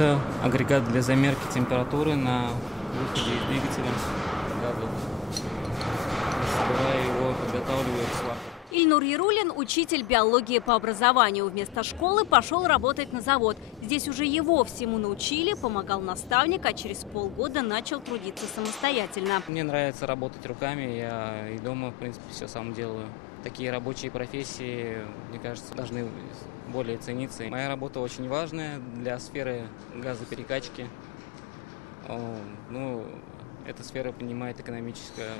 Это агрегат для замерки температуры на выходе из двигателя газа. Собираю его, подготавливаю к сварке. Ильнур Ярулин – учитель биологии по образованию. Вместо школы пошел работать на завод. Здесь уже его всему научили, помогал наставник, а через полгода начал трудиться самостоятельно. Мне нравится работать руками, я и дома, в принципе, все сам делаю. Такие рабочие профессии, мне кажется, должны более цениться. Моя работа очень важная для сферы газоперекачки. Эта сфера понимает экономическое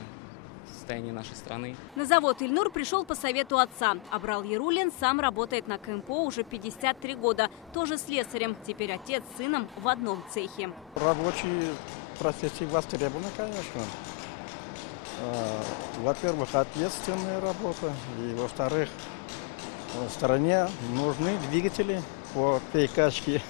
состояние нашей страны. На завод Ильнур пришел по совету отца. Абрал Ярулин сам работает на КМПО уже 53 года. Тоже слесарем. Теперь отец с сыном в одном цехе. Рабочие профессии востребованы, конечно. Во-первых, ответственная работа. И во-вторых, в стране нужны двигатели по перекачке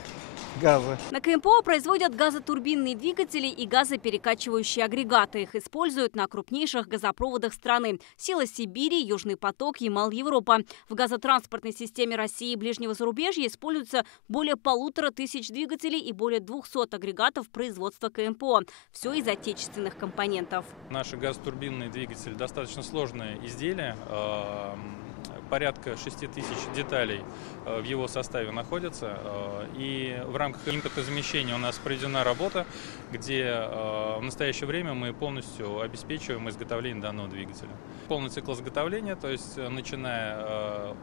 газа. На КМПО производят газотурбинные двигатели и газоперекачивающие агрегаты. Их используют на крупнейших газопроводах страны. Сила Сибири, Южный поток, Ямал-Европа. В газотранспортной системе России и ближнего зарубежья используются более 1500 двигателей и более 200 агрегатов производства КМПО. Все из отечественных компонентов. Наши газотурбинные двигатели достаточно сложное изделие. Порядка 6000 деталей в его составе находятся. И в рамках импортозамещения у нас проведена работа, где в настоящее время мы полностью обеспечиваем изготовление данного двигателя. Полный цикл изготовления, то есть начиная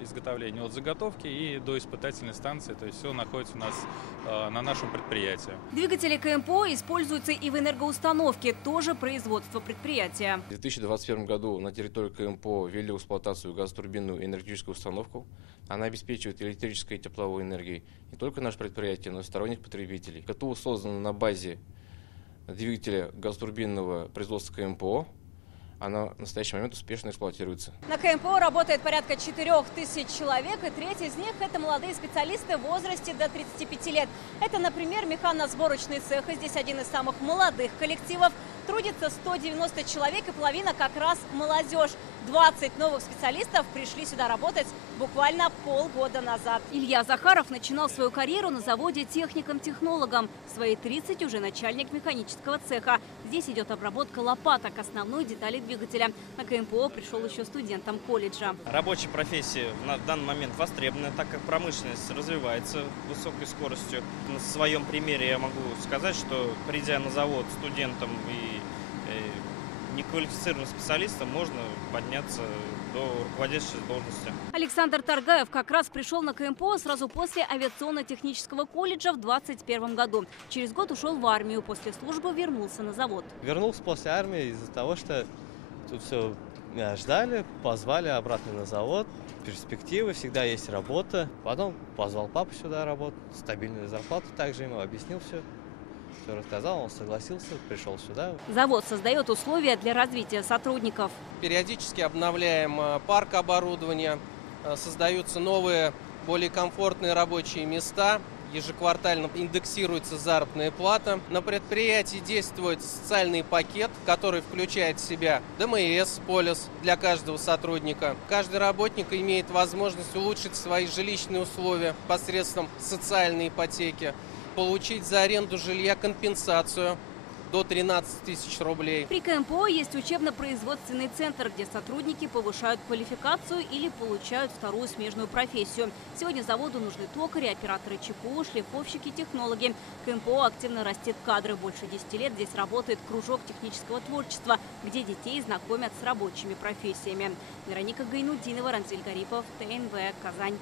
изготовление от заготовки и до испытательной станции, то есть все находится у нас на нашем предприятии. Двигатели КМПО используются и в энергоустановке, тоже производство предприятия. В 2021 году на территории КМПО ввели в эксплуатацию газотурбинную энергетическую установку. Она обеспечивает электрической и тепловой энергией не только наше предприятие, но и сторонних потребителей. КТУ создана на базе двигателя газотурбинного производства КМПО. Она в настоящий момент успешно эксплуатируется. На КМПО работает порядка 4000 человек, и треть из них – это молодые специалисты в возрасте до 35 лет. Это, например, механосборочный цех, и здесь один из самых молодых коллективов. Трудится 190 человек, и половина как раз молодежь. 20 новых специалистов пришли сюда работать буквально полгода назад. Илья Захаров начинал свою карьеру на заводе техником-технологом. В свои 30 уже начальник механического цеха. Здесь идет обработка лопаток, основной детали двигателя. На КМПО пришел еще студентом колледжа. Рабочие профессии на данный момент востребованы, так как промышленность развивается высокой скоростью. На своем примере я могу сказать, что придя на завод студентом и неквалифицированным специалистом, можно подняться до руководящей должности. Александр Таргаев как раз пришел на КМПО сразу после авиационно-технического колледжа в 2021 году. Через год ушел в армию, после службы вернулся на завод. Вернулся после армии из-за того, что тут все меня ждали, позвали обратно на завод. Перспективы, всегда есть работа. Потом позвал папу сюда работать, стабильную зарплату также ему объяснил все. Все рассказал, он согласился, пришел сюда. Завод создает условия для развития сотрудников. Периодически обновляем парк оборудования, создаются новые, более комфортные рабочие места. Ежеквартально индексируется заработная плата. На предприятии действует социальный пакет, который включает в себя ДМС, полис для каждого сотрудника. Каждый работник имеет возможность улучшить свои жилищные условия посредством социальной ипотеки, получить за аренду жилья компенсацию до 13 тысяч рублей. При КМПО есть учебно-производственный центр, где сотрудники повышают квалификацию или получают вторую смежную профессию. Сегодня заводу нужны токари, операторы ЧПУ, шлифовщики, технологи. КМПО активно растет кадры. Больше 10 лет здесь работает кружок технического творчества, где детей знакомят с рабочими профессиями. Вероника Гайнудинова, Ранзиль Гарипов, ТНВ, Казань.